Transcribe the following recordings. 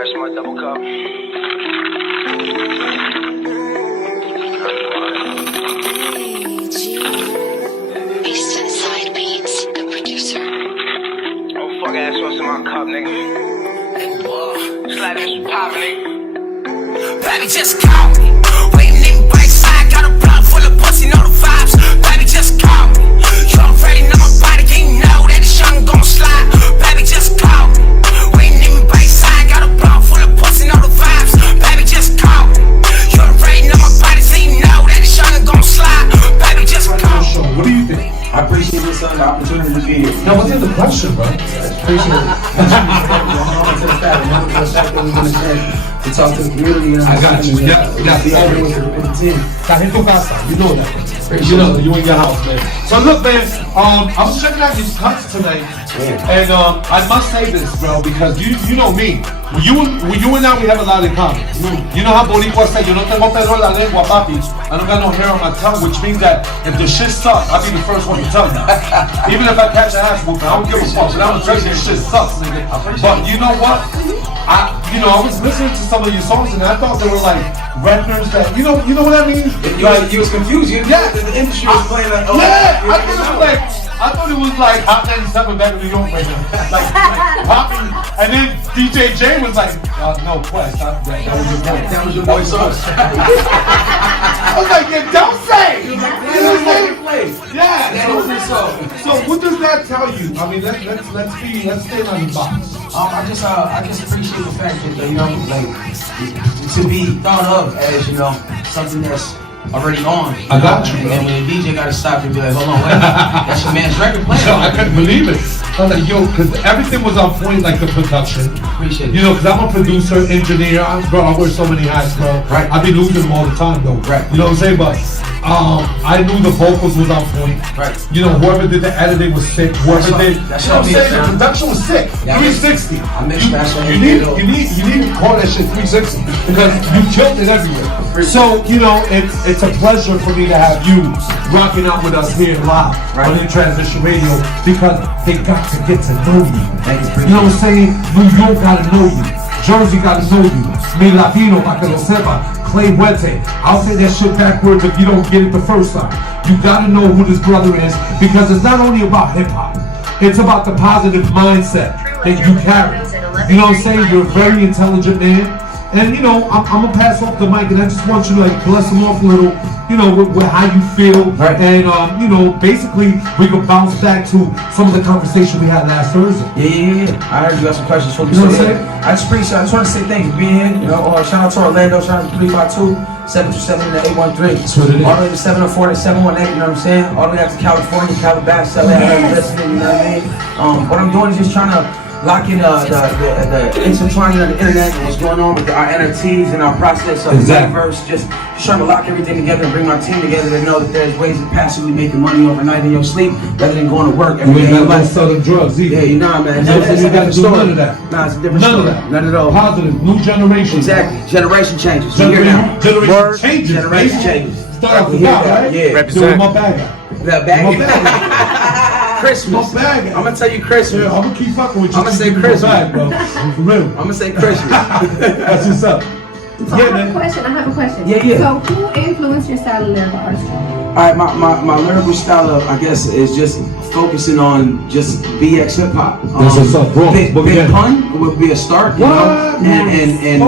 Where's my double cup? Eastside Beats, the producer. Oh, fuck ass, what's in my cup, nigga? Slap this pop, nigga. Baby, just call me. Waiting in right side, got a block full of pussy, know the vibes. Baby, just call me. You already know my body, can't know that this young gon' slide. Baby, just call me. Waiting in right side, got a block full of pussy, know the vibes. Baby, just call me. You already know my body, can't know that this young gon' slide. Baby, just call me. What do you think? I appreciate this the opportunity to be here. Now, what's in the question, bro? Appreciate it. To talk to the community. I got you. Yeah, be out here with the team. Got hit too fast. You know that. You know, you in your house, man. So look, man, I was checking out these cuts tonight, and I must say this, bro, because you know me. You and I, we have a lot in common. You know how Boricua said, yo no tengo pelo en la lengua, papi. I don't got no hair on my tongue, which means that if the shit sucks, I'll be the first one to tell you. Even if I catch an ass whooping, I don't give a fuck, but I'm gonna tell you this shit sucks, nigga. But you know what? I was listening to some of your songs and I thought they were like records that, you know what I mean? You was confused. Yeah. The industry was playing like, I thought it was like Hot 97 back in New York right now. Like popping. And then DJ J was like, no quest, that was your boy. That was your boy Sauce. I was like, yeah, don't say! Yeah. So what does that tell you? I mean, let's stay on the box. I just appreciate the fact that, like, to be thought of as, something that's already on. I got you, bro. And when the DJ got to stop and be like, hold on, wait, that's your man's record playing. So I couldn't believe it. I was like, yo, because everything was on point, like the production. Appreciate it. Because I'm a producer, engineer. I wear so many hats, bro. Right. I be losing them all the time, though. Right. You know what I'm saying? But I knew the vocals was on point. Right. Whoever did the editing was sick. Whoever did, that's you know what I'm saying? what The production was sick. Yeah, 360. I miss that. You need to call that shit 360 because you killed it everywhere. So it's a pleasure for me to have you rocking out with us here live on In Transition Radio because they got to get to know you. You know what I'm saying? New York gotta know you. Jersey gotta know you. Mi Latino, pa que lo sepa. Clay Huete. I'll say that shit backwards if you don't get it the first time. You gotta know who this brother is because it's not only about hip hop. It's about the positive mindset that you carry. You know what I'm saying? You're a very intelligent man. And I'm gonna pass off the mic, and I just want you to bless them off a little, with how you feel, right. And basically we can bounce back to some of the conversation we had last Thursday. Yeah. I heard you got some questions for me. You know what I'm saying? I just want to say thank you for being here. Shout out to Orlando, shout out to 352-727-813. That's what it is. All the way to 704-718. You know what I'm saying? All the way out to California, Calabasas, LA, listening. You know what I mean? What I'm doing is just trying to lock in the intertwining of the internet and what's going on with our NFTs and our process of the metaverse. Just trying to lock everything together and bring my team together to know that there's ways of passively making money overnight in your sleep rather than going to work every day. You ain't got to sell them drugs either. Yeah, you know, man. You got to do none of that. Nah, it's a different story. None of that. None at all. Positive, new generation. Exactly. Generation changes. We're here now. Generation changes. Generation changes. Start off with that, right? Yeah. Represent. My bag. That bag. My bag. Christmas. My bag. I'm gonna tell you Christmas. Yeah, I'm gonna keep fucking with you. I'm gonna say Christmas. Bag, bro. For real. I'm gonna say Christmas. That's what's up. So I have a question. Yeah. So who influenced your style of lyrical artistry? Alright, my lyrical style of, I guess, is just focusing on just BX hip hop. That's what's up, bro. Big Pun would be a start, and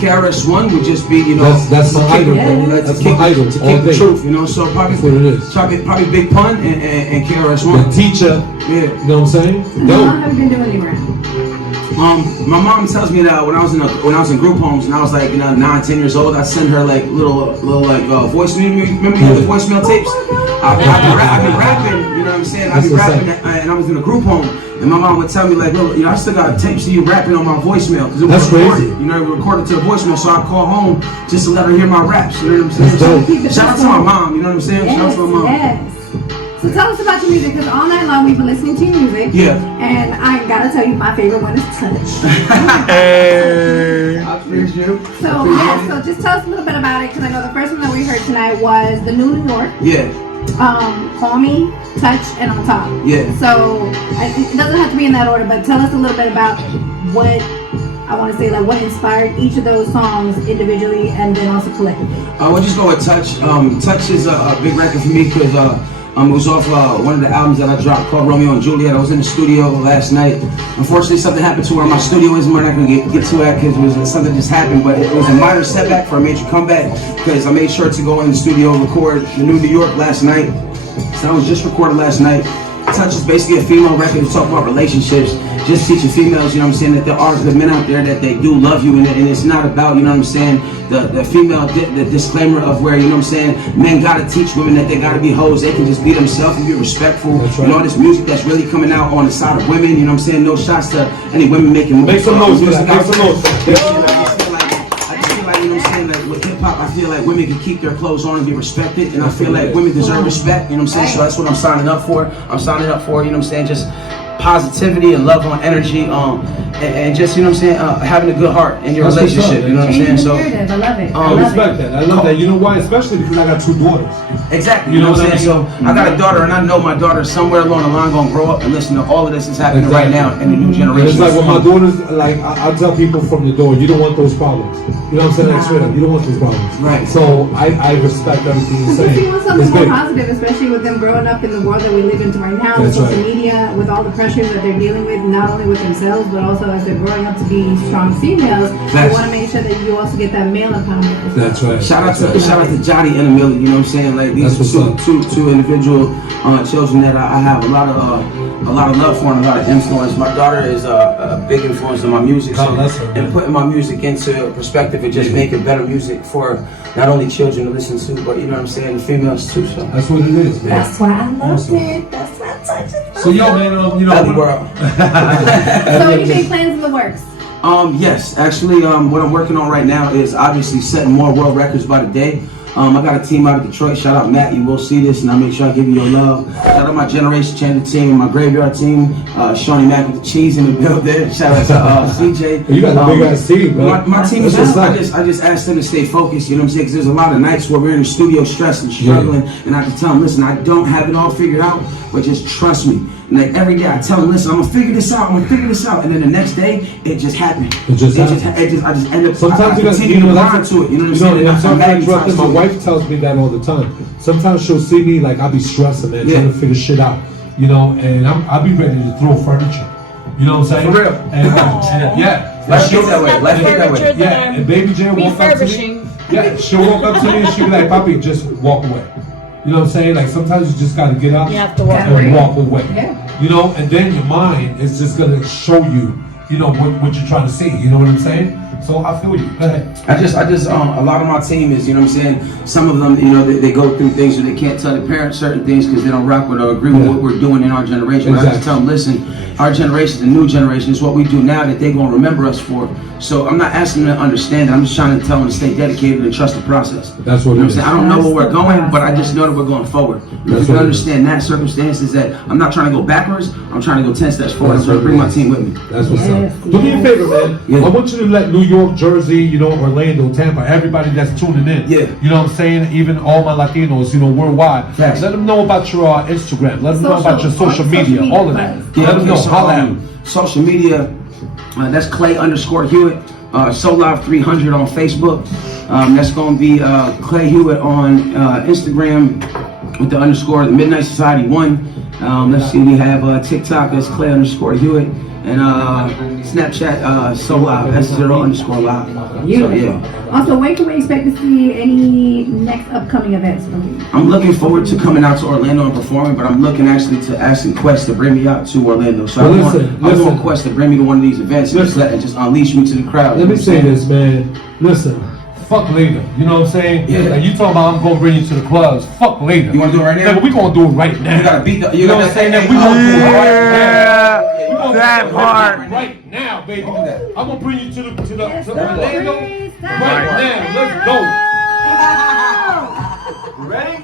KRS-One would just be, that's my idol. That's my idol. To kick the truth, so probably that's what it is. Probably Big Pun and KRS-One. The teacher. Yeah. You know what I'm saying? How long have you been doing the rap? My mom tells me that when I was in group homes and I was like 9-10 years old, I send her like little voicemail. Remember the voicemail tapes? I've been rapping, you know what I'm saying? I've been rapping, and I was in a group home, and my mom would tell me like, look, I still got tapes of you rapping on my voicemail because it was recorded. It recorded to the voicemail, so I call home just to let her hear my raps. You know what I'm saying? Shout out to my mom. You know what I'm saying? Shout out to my mom. Yes. So tell us about your music, because all night long we've been listening to your music. Yeah. And I gotta tell you, my favorite one is Touch. Hey. I appreciate you. So just tell us a little bit about it, because I know the first one that we heard tonight was the New York. Yeah. Call Me, Touch, and On Top. Yeah. So it doesn't have to be in that order, but tell us a little bit about what I want to say, like, what inspired each of those songs individually and then also collectively? We'll just go with Touch. Touch is a big record for me because it was off one of the albums that I dropped called Romeo and Juliet. I was in the studio last night. Unfortunately, something happened to where my studio is. We're not going to get to that because it was something just happened. But it was a minor setback for a major comeback because I made sure to go in the studio and record the New York last night. So I was just recorded last night. Touch is basically a female record to talk about relationships, just teaching females, you know what I'm saying, that there are good men out there, that they do love you, and it's not about, you know what I'm saying, the female, the disclaimer of where, you know what I'm saying, men gotta teach women that they gotta be hoes, they can just be themselves and be respectful. Right. You know, this music that's really coming out on the side of women, you know what I'm saying, no shots to any women making moves. Make some noise for that, make some noise for that. You know what I'm saying? Like with hip hop, I feel like women can keep their clothes on and be respected, and I feel like women deserve respect. You know what I'm saying? So that's what I'm signing up for. I'm signing up for, you know what I'm saying, just positivity and love on energy, and just, you know what I'm saying, having a good heart in your relationship. You know what I'm saying? So I love it. I respect that. I love that. You know why? Especially because I got 2 daughters. Exactly. You know what I'm saying? So I got a daughter, and I know my daughter somewhere along the line gonna grow up and listen to all of this that's happening right now in the new generation. And it's like when my daughters, like I tell people from the door, you don't want those problems. You know what I'm saying? Like straight up, you don't want those problems. Right. So I respect everything you're saying. You want something more positive, especially with them growing up in the world that we live in right now, with social media, with all the pressures that they're dealing with, not only with themselves, but also as they're growing up to be strong females. You want to make sure that you also get that male empowerment. That's right. Shout out to Johnny and Amelia. You know what I'm saying? Like these are two individual children that I have a lot of love for and a lot of influence. My daughter is a big influence on my music, and putting my music into perspective and just making better music for not only children to listen to, but you know what I'm saying, females too. So that's what it is, man. That's why I love it. That's why I touch it. So yo, man, you know, world. So any big plans in the works? Yes, actually, what I'm working on right now is obviously setting more world records by the day. I got a team out of Detroit. Shout out Matt, you will see this, and I'll make sure I give you your love. Shout out my Generation Changer team, my Graveyard team, Shawnee Mack with the cheese in the building. Shout out to CJ. You got a big ass team, bro. My team is just, I just asked them to stay focused, you know what I'm saying? Because there's a lot of nights where we're in the studio stressed and struggling, and I can tell them, listen, I don't have it all figured out, but just trust me. And like every day I tell them, listen, I'm gonna figure this out, and then the next day, it just happened. I just end up, sometimes I continue to grind to it, you know what I'm saying? My wife tells me that all the time. Sometimes she'll see me like I'll be stressing, man, trying to figure shit out, you know, and I'll be ready to throw furniture. You know what I'm saying? For real. And yeah. Let's get that way. Let's get that way. Yeah, and Baby J will walk up to me. Yeah, she'll walk up to me and she'll be like, Papi, just walk away. You know what I'm saying? Like sometimes you just gotta get up and walk away. Yeah. You know, and then your mind is just gonna show you, you know, what you're trying to see. You know what I'm saying? So I feel you. Go ahead. I just a lot of my team is, you know what I'm saying, some of them, you know, they go through things where they can't tell their parents certain things because they don't rock with or agree with what we're doing in our generation. Exactly. I just tell them, listen, our generation, the new generation, is what we do now that they're going to remember us for. So I'm not asking them to understand it. I'm just trying to tell them to stay dedicated and trust the process. That's what you know what I'm saying? I don't know where we're going, but I just know that we're going forward. If you can understand that circumstances, that I'm not trying to go backwards, I'm trying to go 10 steps forward. I'm trying to bring my team with me. That's what's up. Do me a favor, man. Yeah. I want you to let New York, Jersey, you know, Orlando, Tampa, everybody that's tuning in. Yeah. You know what I'm saying? Even all my Latinos, you know, worldwide. Yes. Let them know about your Instagram. Let them know about your social media, all of that. Yeah, let them know. Holla social media, that's Clay_Huete. Soul Live 300 on Facebook. That's going to be Clay Huete on Instagram with the _, the Midnight Society 1. Let's see, we have TikTok, that's Clay_Huete. And Snapchat, Soul Live, S0_live. So, yeah. Also, when can we expect to see any next upcoming events from you? I'm looking forward to coming out to Orlando and performing, but I'm looking actually to asking Quest to bring me out to Orlando. So I want Quest to bring me to one of these events and just unleash me to the crowd. Let me say this, man. Listen. Fuck later, you know what I'm saying? Yeah. And you talking about I'm gonna bring you to the clubs. Fuck later. You wanna do it right now? Nigga, we gonna do it right now. You gotta beat the. You know what I'm saying? We gonna do it right now. We gonna that part. Right now, baby. I'm gonna bring you to Orlando right now. Let's go. Ready?